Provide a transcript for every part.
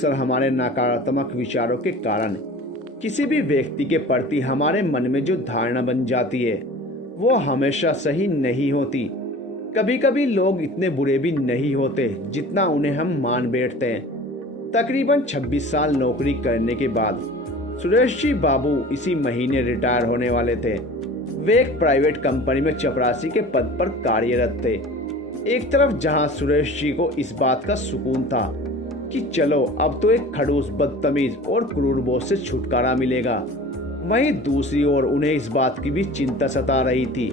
अक्सर हमारे नकारात्मक विचारों के कारण किसी भी व्यक्ति के प्रति हमारे मन में जो धारणा बन जाती है वो हमेशा सही नहीं होती। कभी कभी लोग इतने बुरे भी नहीं होते जितना उन्हें हम मान बैठते हैं। तकरीबन 26 साल नौकरी करने के बाद सुरेश जी बाबू इसी महीने रिटायर होने वाले थे। वे एक प्राइवेट कंपनी में चपरासी के पद पर कार्यरत थे। एक तरफ जहां सुरेश जी को इस बात का सुकून था कि चलो अब तो एक खड़ूस, बदतमीज और क्रूर बॉस से छुटकारा मिलेगा, वहीं दूसरी ओर उन्हें इस बात की भी चिंता सता रही थी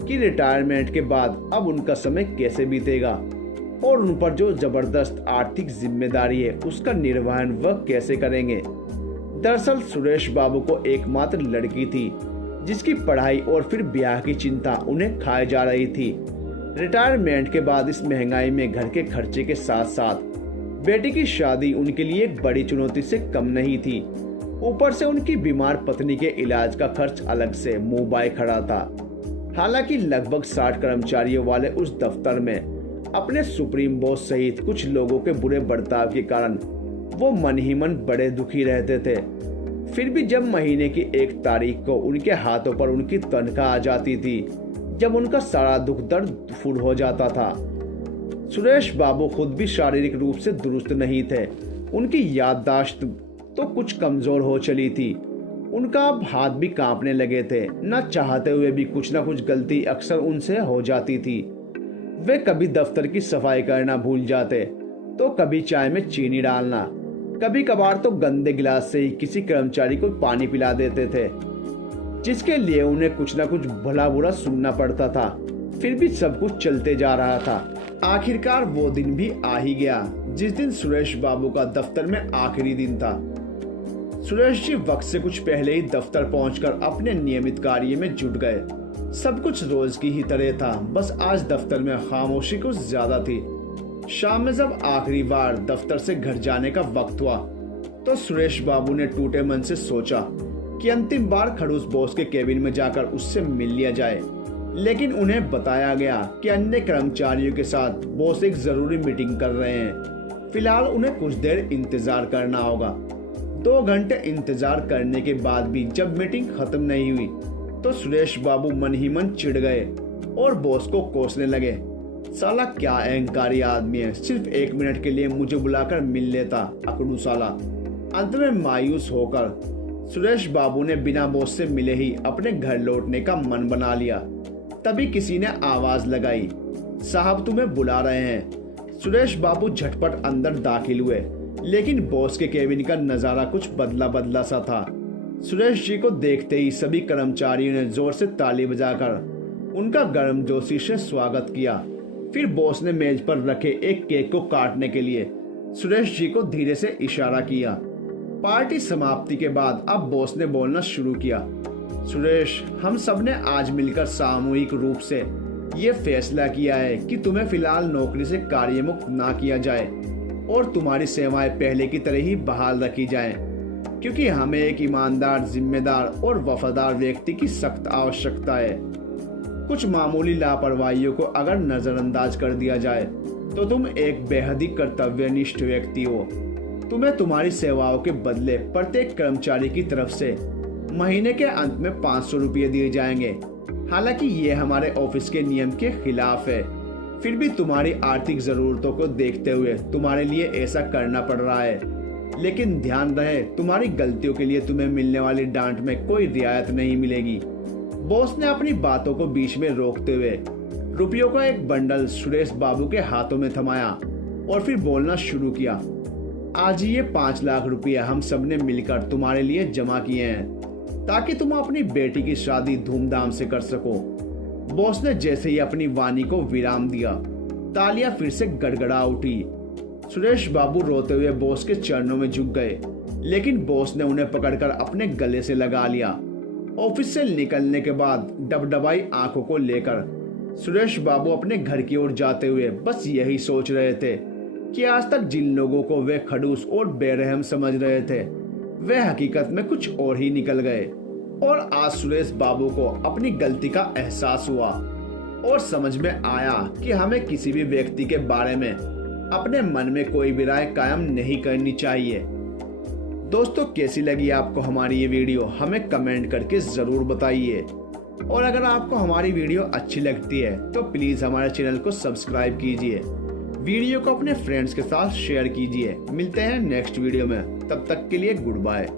कि रिटायरमेंट के बाद अब उनका समय कैसे बीतेगा और उन पर जो जबरदस्त आर्थिक जिम्मेदारी है उसका निर्वहन वह कैसे करेंगे। दरअसल सुरेश बाबू को एकमात्र लड़की थी जिसकी पढ़ाई और फिर ब्याह की चिंता उन्हें खाए जा रही थी। रिटायरमेंट के बाद इस महंगाई में घर के खर्चे के साथ साथ बेटी की शादी उनके लिए एक बड़ी चुनौती से कम नहीं थी। ऊपर से उनकी बीमार पत्नी के इलाज का खर्च अलग से मुंह बाए खड़ा था। हालांकि लगभग 60 कर्मचारियों वाले उस दफ्तर में अपने सुप्रीम बॉस सहित कुछ लोगों के बुरे बर्ताव के कारण वो मन ही मन बड़े दुखी रहते थे। फिर भी जब महीने की 1 तारीख को उनके हाथों पर उनकी तनख्वाह आ जाती थी, जब उनका सारा दुख दर्द दूर हो जाता था। सुरेश बाबू खुद भी शारीरिक रूप से दुरुस्त नहीं थे। उनकी याददाश्त तो कुछ कमजोर हो चली थी। उनका अब हाथ भी कांपने लगे थे। न चाहते हुए भी कुछ न कुछ गलती अक्सर उनसे हो जाती थी। वे कभी दफ्तर की सफाई करना भूल जाते तो कभी चाय में चीनी डालना, कभी कभार तो गंदे गिलास से ही किसी कर्मचारी को पानी पिला देते थे, जिसके लिए उन्हें कुछ न कुछ भला बुरा सुनना पड़ता था। फिर भी सब कुछ चलते जा रहा था। आखिरकार वो दिन भी आ ही गया जिस दिन सुरेश बाबू का दफ्तर में आखिरी दिन था। सुरेश जी वक्त से कुछ पहले ही दफ्तर पहुंचकर अपने नियमित कार्य में जुट गए। सब कुछ रोज की ही तरह था, बस आज दफ्तर में खामोशी कुछ ज्यादा थी। शाम में जब आखिरी बार दफ्तर से घर जाने का वक्त हुआ तो सुरेश बाबू ने टूटे मन से सोचा कि अंतिम बार खड़ूस बॉस के केबिन में जाकर उससे मिल लिया जाए। लेकिन उन्हें बताया गया कि अन्य कर्मचारियों के साथ बॉस एक जरूरी मीटिंग कर रहे हैं। फिलहाल उन्हें कुछ देर इंतजार करना होगा। 2 घंटे इंतजार करने के बाद भी जब मीटिंग खत्म नहीं हुई तो सुरेश बाबू मन ही मन चिढ़ गए और बॉस को कोसने लगे। साला क्या अहंकारी आदमी है, सिर्फ 1 मिनट के लिए मुझे बुलाकर मिल लेता, अकड़ू साला। अंत में मायूस होकर सुरेश बाबू ने बिना बॉस से मिले ही अपने घर लौटने का मन बना लिया। तभी किसी ने आवाज लगाई, साहब तुम्हें बुला रहे हैं। सुरेश बाबू झटपट अंदर दाखिल हुए, लेकिन बॉस के केबिन का नजारा कुछ बदला बदला सा था। सुरेश जी को देखते ही सभी कर्मचारियों ने जोर से ताली बजाकर उनका गर्मजोशी से स्वागत किया। फिर बॉस ने मेज पर रखे एक केक को काटने के लिए सुरेश जी को धीरे से इशारा किया। पार्टी समाप्ति के बाद अब बॉस ने बोलना शुरू किया, सुरेश, हम सब ने आज मिलकर सामूहिक रूप से ये फैसला किया है कि तुम्हें फिलहाल नौकरी से कार्यमुक्त ना किया जाए और तुम्हारी सेवाएं पहले की तरह ही बहाल रखी जाएं, क्योंकि हमें एक ईमानदार, जिम्मेदार और वफादार व्यक्ति की सख्त आवश्यकता है। कुछ मामूली लापरवाहियों को अगर नजरअंदाज कर दिया जाए तो तुम एक बेहद ही कर्तव्यनिष्ठ व्यक्ति हो। तुम्हें तुम्हारी सेवाओं के बदले प्रत्येक कर्मचारी की तरफ से महीने के अंत में 500 रुपये दिए जाएंगे। हालांकि ये हमारे ऑफिस के नियम के खिलाफ है, फिर भी तुम्हारी आर्थिक जरूरतों को देखते हुए तुम्हारे लिए ऐसा करना पड़ रहा है। लेकिन ध्यान रहे, तुम्हारी गलतियों के लिए तुम्हें मिलने वाली डांट में कोई रियायत नहीं मिलेगी। बॉस ने अपनी बातों को बीच में रोकते हुए रुपयों का एक बंडल सुरेश बाबू के हाथों में थमाया और फिर बोलना शुरू किया, आज ये 5 लाख रुपए हम सब ने मिलकर तुम्हारे लिए जमा किए हैं ताकि तुम अपनी बेटी की शादी धूमधाम से कर सको। बॉस ने जैसे ही अपनी वाणी को विराम दिया, तालियां फिर से गड़गड़ा उठी। सुरेश बाबू रोते हुए बॉस के चरणों में झुक गए, लेकिन बॉस ने उन्हें पकड़कर अपने गले से लगा लिया। ऑफिस से निकलने के बाद डबडबाई आंखों को लेकर सुरेश बाबू अपने घर की ओर जाते हुए बस यही सोच रहे थे कि आज तक जिन लोगों को वे खड़ूस और बेरहम समझ रहे थे वे हकीकत में कुछ और ही निकल गए। और आज सुरेश बाबू को अपनी गलती का एहसास हुआ और समझ में आया कि हमें किसी भी व्यक्ति के बारे में अपने मन में कोई भी राय कायम नहीं करनी चाहिए। दोस्तों, कैसी लगी आपको हमारी ये वीडियो हमें कमेंट करके ज़रूर बताइए। और अगर आपको हमारी वीडियो अच्छी लगती है तो प्लीज़ हमारे चैनल को सब्सक्राइब कीजिए। वीडियो को अपने फ्रेंड्स के साथ शेयर कीजिए। मिलते हैं नेक्स्ट वीडियो में, तब तक के लिए गुड बाय।